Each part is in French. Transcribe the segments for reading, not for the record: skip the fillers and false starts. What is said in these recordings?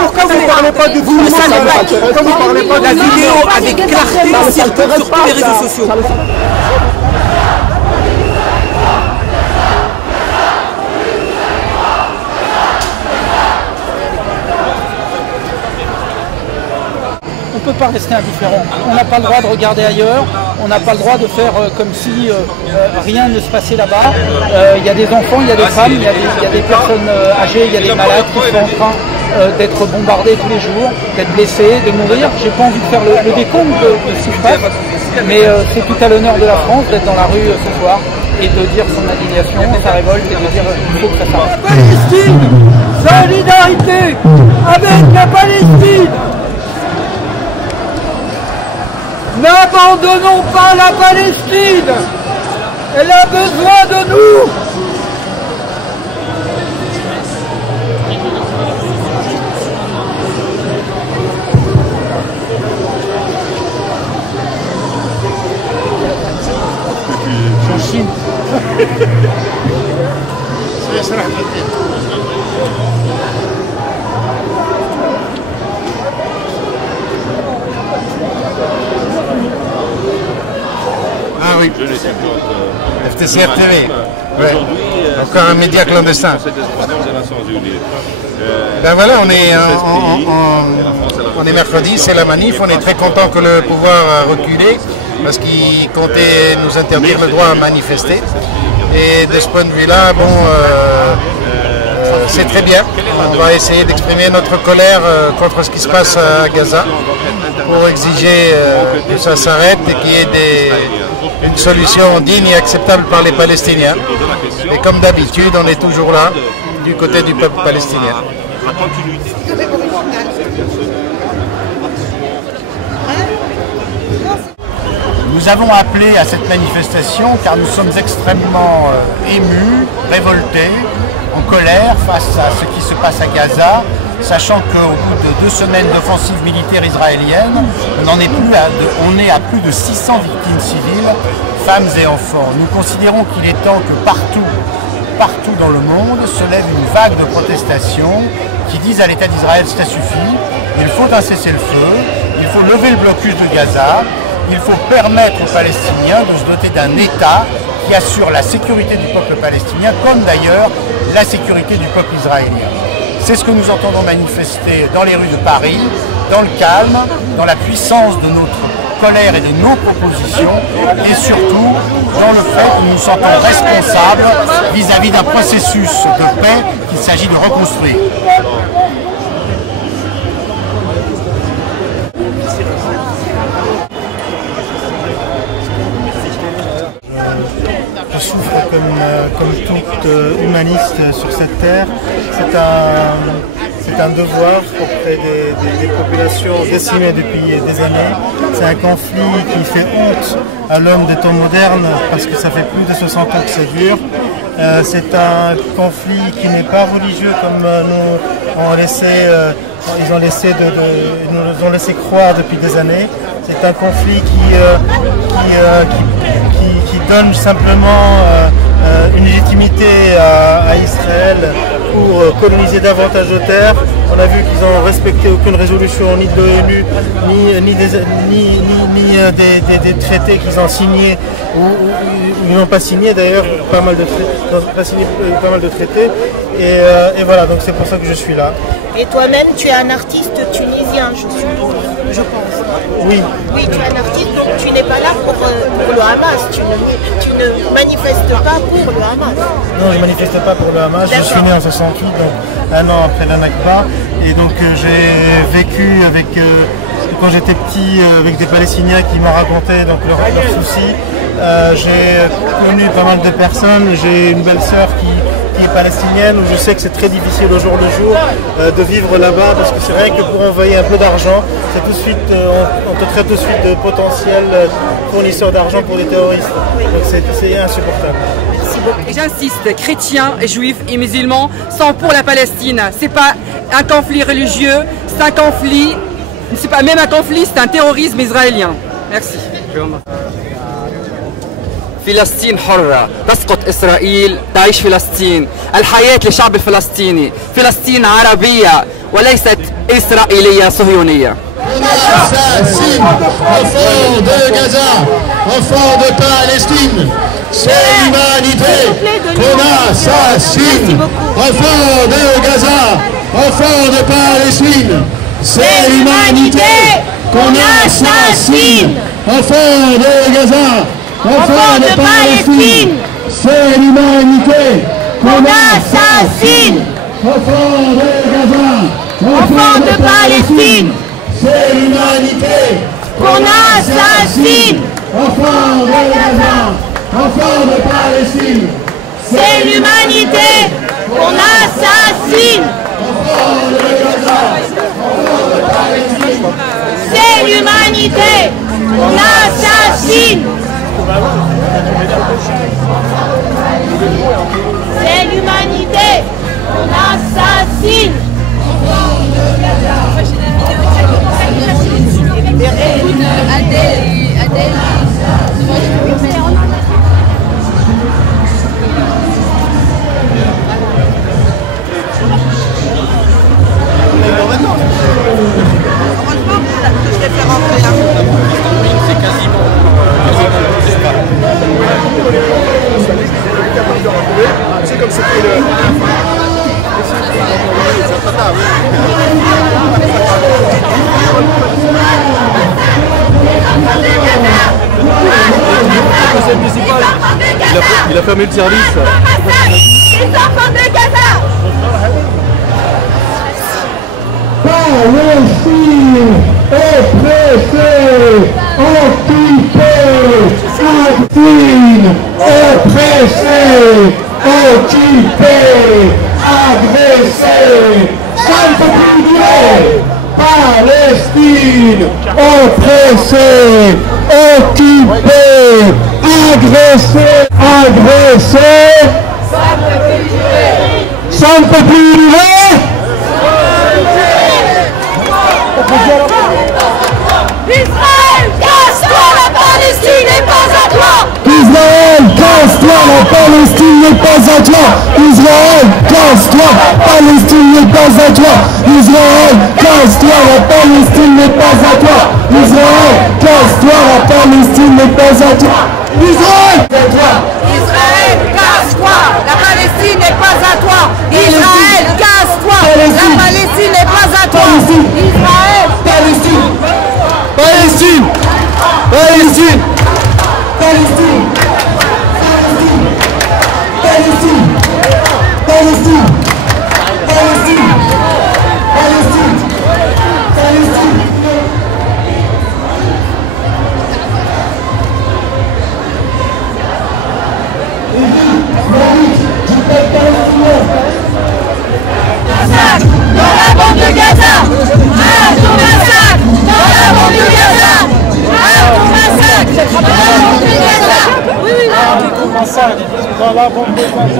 Pourquoi vous ne parlez pas de vous? Pourquoi vous ne parlez pas de la vidéo avec clarté circule sur tous les réseaux sociaux? On ne peut pas rester indifférent. On n'a pas le droit de regarder ailleurs, on n'a pas le droit de faire comme si rien ne se passait là-bas. Il y a des enfants, il y a des femmes, il y a des personnes âgées, il y a des malades qui sont en train d'être bombardés tous les jours, d'être blessés, de mourir. J'ai pas envie de faire le décompte de ce qui se passe, mais c'est tout à l'honneur de la France d'être dans la rue ce soir et de dire son indignation, sa révolte et de dire qu'il faut que ça s'arrête. Palestine, solidarité avec la Palestine. N'abandonnons pas la Palestine. Elle a besoin de nous. En Chine. Ah oui, FTCR TV, ouais. Encore un média clandestin. Ben voilà, on est mercredi, c'est la manif, on est très content que le pouvoir a reculé parce qu'il comptait nous interdire le droit à manifester. Et de ce point de vue-là, bon, c'est très bien. On va essayer d'exprimer notre colère contre ce qui se passe à Gaza pour exiger que ça s'arrête et qu'il y ait une solution digne et acceptable par les Palestiniens. Et comme d'habitude, on est toujours là, du côté du peuple palestinien. Nous avons appelé à cette manifestation car nous sommes extrêmement émus, révoltés, en colère face à ce qui se passe à Gaza, sachant qu'au bout de 2 semaines d'offensive militaire israélienne, on est à plus de 600 victimes civiles, femmes et enfants. Nous considérons qu'il est temps que partout dans le monde se lève une vague de protestations qui disent à l'État d'Israël ça suffit, il faut un cessez-le-feu, il faut lever le blocus de Gaza, il faut permettre aux Palestiniens de se doter d'un État qui assure la sécurité du peuple palestinien, comme d'ailleurs la sécurité du peuple israélien. C'est ce que nous entendons manifester dans les rues de Paris, dans le calme, dans la puissance de notre colère et de nos propositions, et surtout dans le fait que nous nous sentons responsables vis-à-vis d'un processus de paix qu'il s'agit de reconstruire. Je souffre comme tout humaniste sur cette terre. C'est un devoir auprès des populations décimées depuis des années. C'est un conflit qui fait honte à l'homme des temps modernes parce que ça fait plus de 60 ans que ça dure. C'est un conflit qui n'est pas religieux comme nous nous ont laissé croire depuis des années. C'est un conflit qui donne simplement une légitimité à Israël pour coloniser davantage de terres. On a vu qu'ils n'ont respecté aucune résolution ni de l'ONU, ni des traités qu'ils ont signés ou ils n'ont pas signé d'ailleurs pas mal de traités. Et voilà, donc c'est pour ça que je suis là. Et toi-même, tu es un artiste tunisien, je pense. Oui. Oui, tu es un artiste, donc tu n'es pas là pour le Hamas. Tu ne manifestes pas pour le Hamas. Non, je ne manifeste pas pour le Hamas. Je suis né en 68, donc un an après la Nakba. Et donc j'ai vécu quand j'étais petit avec des Palestiniens qui m'ont raconté donc, leurs soucis. J'ai connu pas mal de personnes. J'ai une belle sœur qui est palestinienne, où je sais que c'est très difficile au jour le jour de vivre là-bas, parce que c'est vrai que pour envoyer un peu d'argent, c'est tout de suite, on te traite tout de suite de potentiel fournisseur d'argent pour des terroristes. Donc c'est insupportable. Et j'insiste, chrétiens, juifs et musulmans sont pour la Palestine. C'est pas un conflit religieux, c'est un conflit, c'est pas même un conflit, c'est un terrorisme israélien. Merci. فلسطين حرة، تسقط إسرائيل، تعيش فلسطين، الحياة للشعب الفلسطيني، فلسطين عربية وليست إسرائيلية صهيونية. Enfants de Gaza, enfants de Palestine, c'est l'humanité qu'on assassine. Enfants de Gaza, enfants de Palestine, c'est l'humanité qu'on assassine. Enfants de Gaza, enfants de Palestine, c'est l'humanité qu'on assassine. Enfants de Gaza, enfants de Palestine, c'est l'humanité qu'on assassine. Enfants de Gaza, enfants de Palestine, c'est l'humanité qu'on assassine. Enfants de Gaza, enfants de Palestine, c'est l'humanité qu'on assassine. C'est l'humanité qu'on assassine. C'est comme c'était le... Il a fermé le service. Les enfants de Gaza. Palestine oppressée, occupée, Palestine oppressée, occupée, agressée, ça ne peut plus durer. Palestine oppressée, occupée, agressée, agressée, ça ne peut plus durer. Israël, casse-toi, la Palestine n'est pas à toi. Israël, casse-toi, la Palestine n'est pas à toi. Israël, casse-toi, Palestine n'est pas à toi. Israël, casse-toi, la Palestine n'est pas à toi. Israël, casse-toi, la Palestine n'est pas à toi. Israël, Israël, casse-toi, la Palestine n'est pas à toi. Israël, casse-toi, la Palestine n'est pas à toi. Israël, Palestine, Palestine, Palestine, Palestine, Palestine, Palestine, Palestine, Palestine, Palestine, Palestine. Dans la bande de Gaza, à ton massacre. Dans la bande de Gaza, à ton massacre. Dans la bande de Gaza. Oui, oui, non. Dans la bande de Gaza.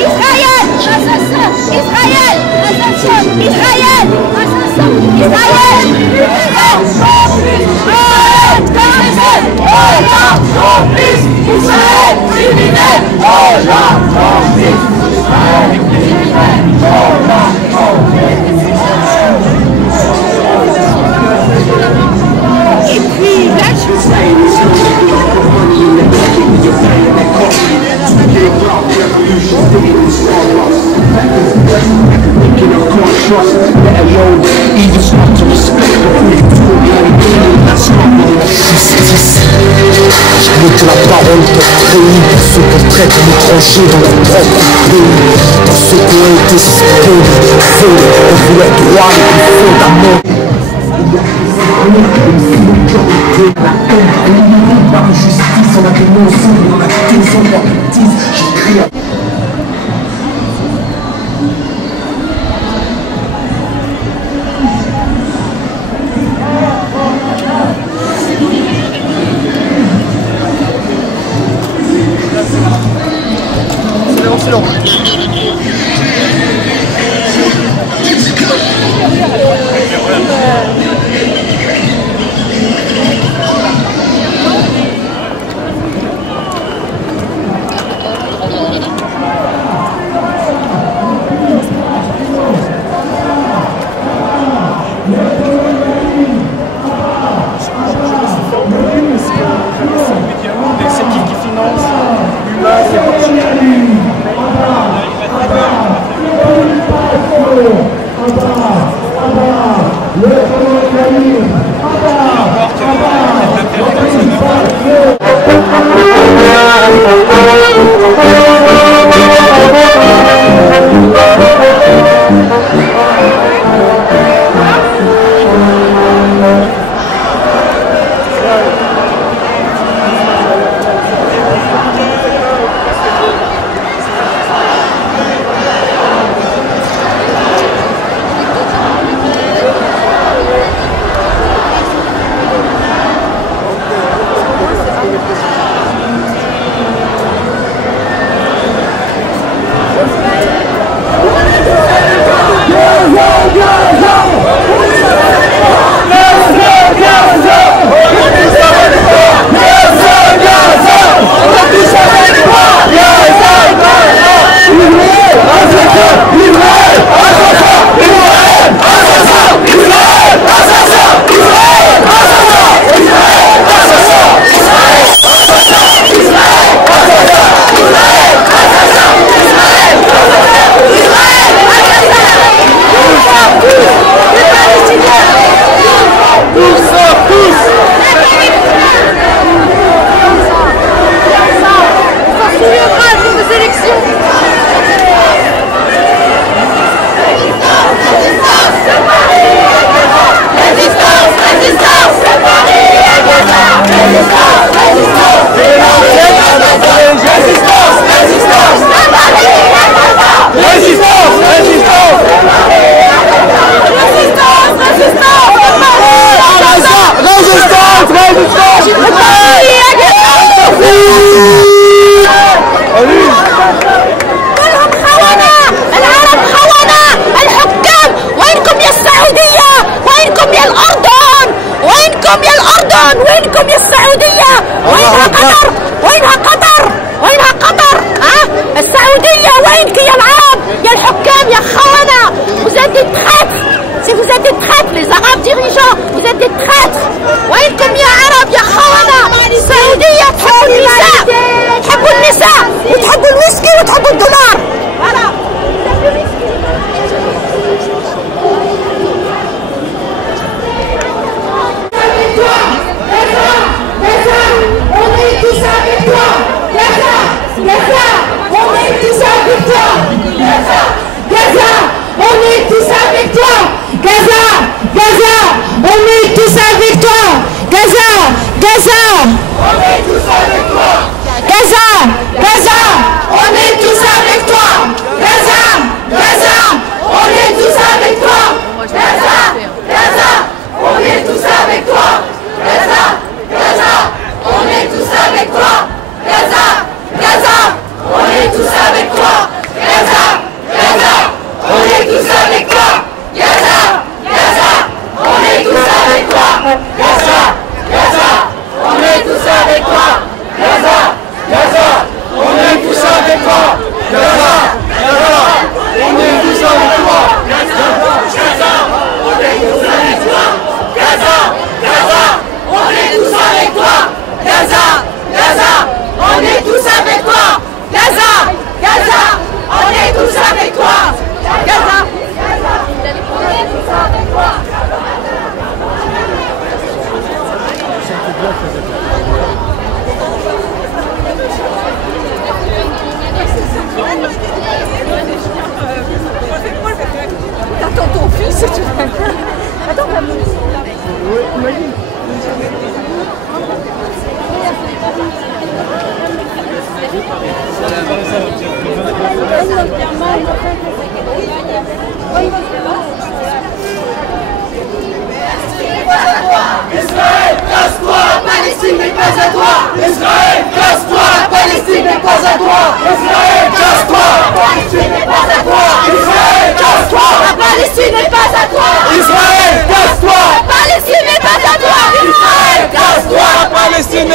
Israël, assassin, Israël, assassin, Israël, assassin, Israël, complice, Israël, criminel, et puis là Je veux que la parole te réunit pour ceux qu'on traite d'étrangers dans leur propre pays, pour ceux qui ont été spoliés, on voulait droit les plus fondamentaux. La peine est limitée par justice on a que nos souvenirs, on a tous son nom, j'écris. C'est long. C'est qui finance l'UMA, c'est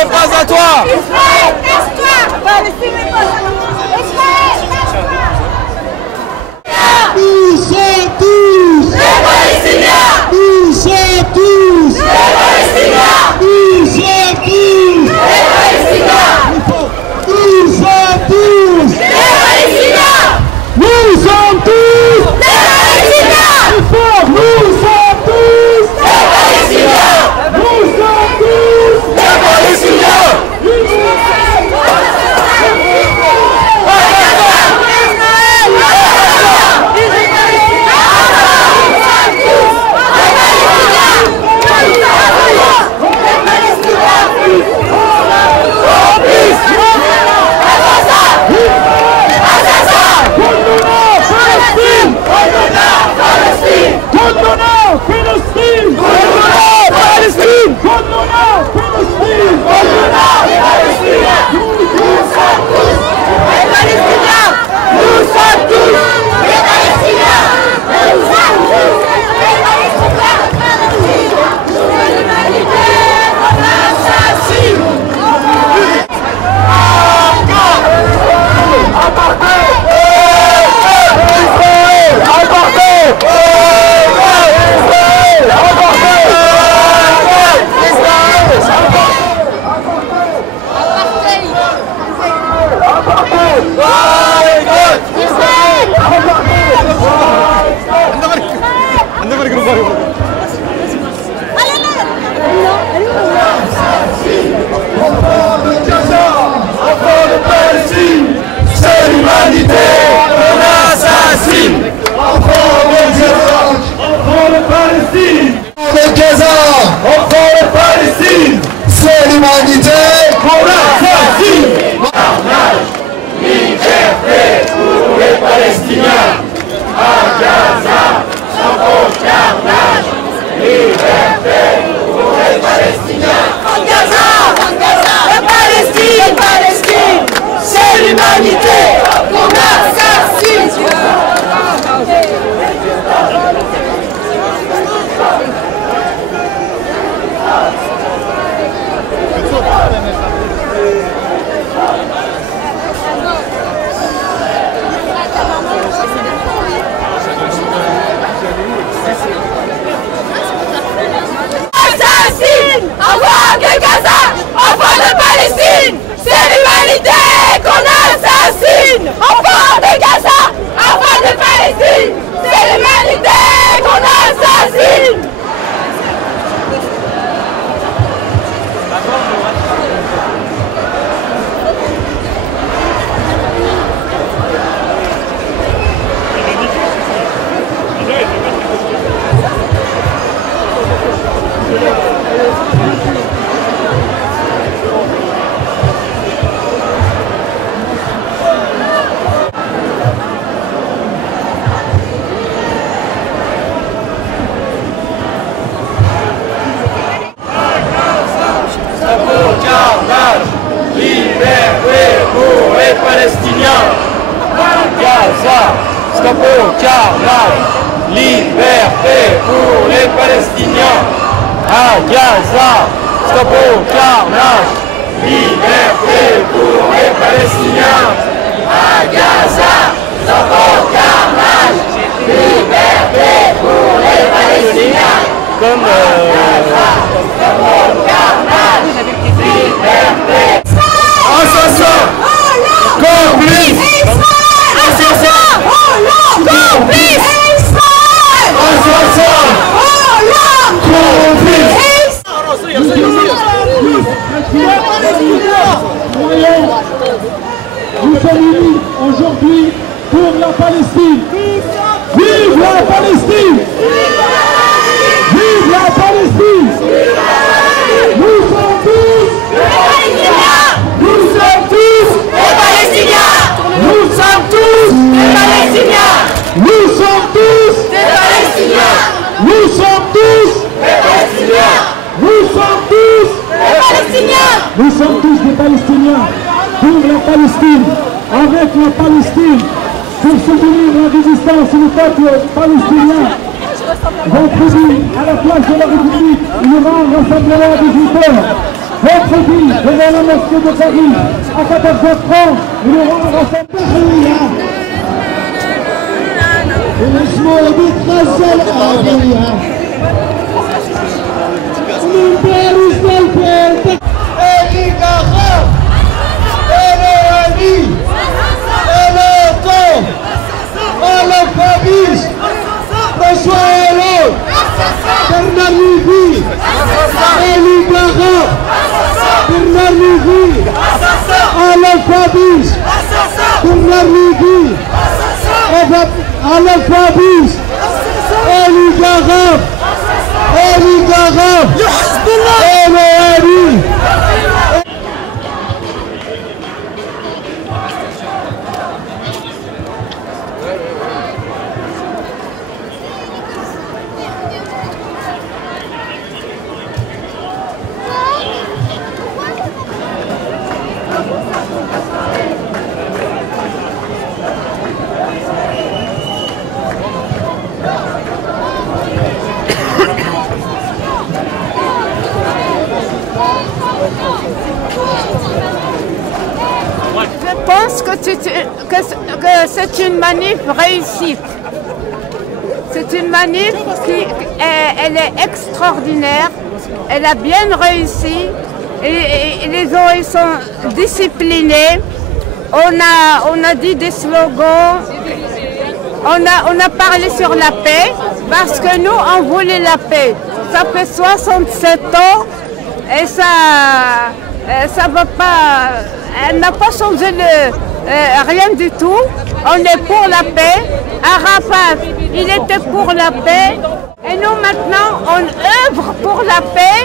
n'est pas à toi. Israël, casse-toi. Palestine n'est pas à toi. Israël, casse-toi. Nous sommes tous les Palestiniens. Nous sommes tous les Palestiniens. Nous sommes tous les Palestiniens. Nous sommes tous les Palestiniens. Nous sommes tous les Palestiniens. Nous sommes tous les Palestiniens. Nous sommes tous les Palestiniens. C'est l'humanité qu'on assassine. Enfants de Gaza, Enfants de Palestine. de Gaza, Enfants de Palestine. c'est l'humanité Qu'on assassine. Carnage, liberté pour les Palestiniens. À Gaza, sans faux carnage. Liberté pour les Palestiniens. À Gaza, la Palestine, Palestine. C'est l'humanité qu'on assassine. Assassine, enfants de Gaza, enfants de Palestine, c'est l'humanité qu'on assassine. Enfants de Gaza, enfants de Palestine, c'est l'humanité qu'on assassine. Liberté pour les Palestiniens. À Gaza, stop au carnage. Liberté pour les Palestiniens. À Gaza, stop au carnage. Liberté pour les Palestiniens. À Gaza, stop au carnage. Liberté pour les Palestiniens. Comme assassin, complice, assassin, complice, assassin, complice. Nous sommes unis aujourd'hui pour la Palestine. Vive la Palestine! Vive la Palestine! Nous sommes tous les Palestiniens! Nous sommes tous les Palestiniens! Nous sommes tous les Palestiniens! Nous sommes tous les Palestiniens! Nous sommes tous les Palestiniens! Nous sommes tous les Palestiniens! Nous sommes tous des Palestiniens pour la Palestine, avec la Palestine, pour soutenir la résistance du peuple palestinien. Vendredi, à la place de la République, il y aura un rassemblement à 18h. vendredi, devant la mosquée de Paris, à 14h30, il y aura un rassemblement. الاسبوع بيتغزل قضية من باريس للبيت اللي كخاف اللي هادي اللي طوف اللي فابيس بشوالون برنامجي اللي كخاف برنامجي اللي فابيس برنامجي على الفابيس اللي جاغب يا حزب الله Je pense que c'est une manif réussie. C'est une manif qui elle est extraordinaire. Elle a bien réussi. Et les gens ils sont disciplinés. On a dit des slogans. On a parlé sur la paix parce que nous on voulait la paix. Ça fait 67 ans et ça va pas. Elle n'a pas changé rien du tout. On est pour la paix. Arafat, il était pour la paix. Et nous maintenant, on œuvre pour la paix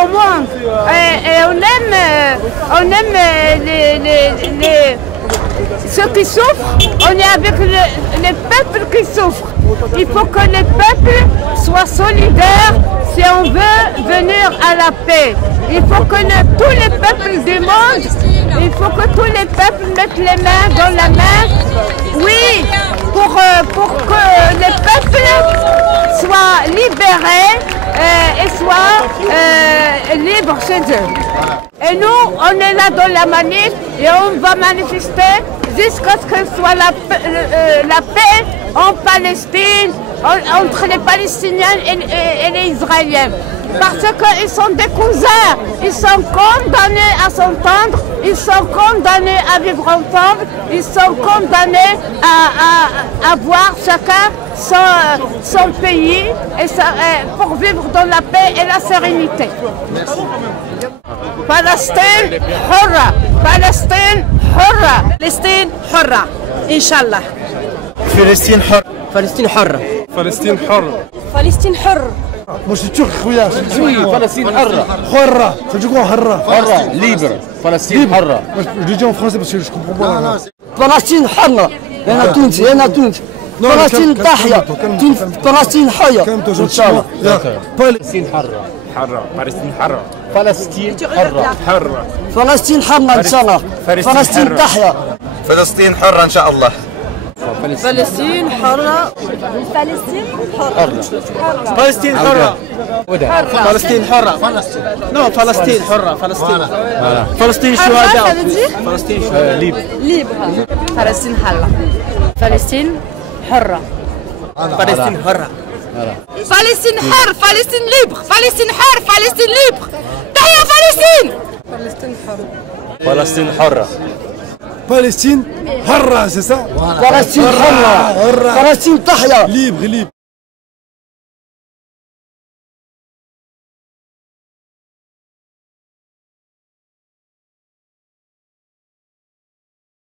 au monde. Et on aime ceux qui souffrent. On est avec les peuples qui souffrent. Il faut que les peuples soient solidaires si on veut venir à la paix. Il faut que tous les peuples du monde, il faut que tous les peuples mettent les mains dans la main, oui, pour que les peuples soient libérés et soient libres chez eux. Et nous, on est là dans la manif et on va manifester jusqu'à ce que soit la paix en Palestine, entre les Palestiniens et les Israéliens. Parce qu'ils sont des cousins, ils sont condamnés à s'entendre, ils sont condamnés à vivre ensemble, ils sont condamnés à avoir chacun son pays et pour vivre dans la paix et la sérénité. Palestine حرة Palestine حرة Palestine حرة إن شاء الله. فلسطين حرة فلسطين حرة فلسطين حرة فلسطين حرة. مش تشوف خويا فلسطين حرة حرة تجيكوا حرة ليبر فلسطين حرة je dis en français parce que je comprends pas فلسطين حرة أنا تونسي أنا تونسي فلسطين تحيا فلسطين حيا إن شاء الله. فلسطين حرة فلسطين حرة فلسطين حرة فلسطين حرة إن شاء الله. فلسطين تحيا فلسطين حرة إن شاء الله. فلسطين حرة فلسطين حرة فلسطين حرة فلسطين حرة نو فلسطين حرة فلسطين شهداء فلسطين ليبر فلسطين حرة فلسطين حرة فلسطين حرة فلسطين حر فلسطين ليبر فلسطين حر فلسطين ليبر تحيا فلسطين فلسطين حرة Palestine حرة c'est ça فلسطين حرة فلسطين تحيا libre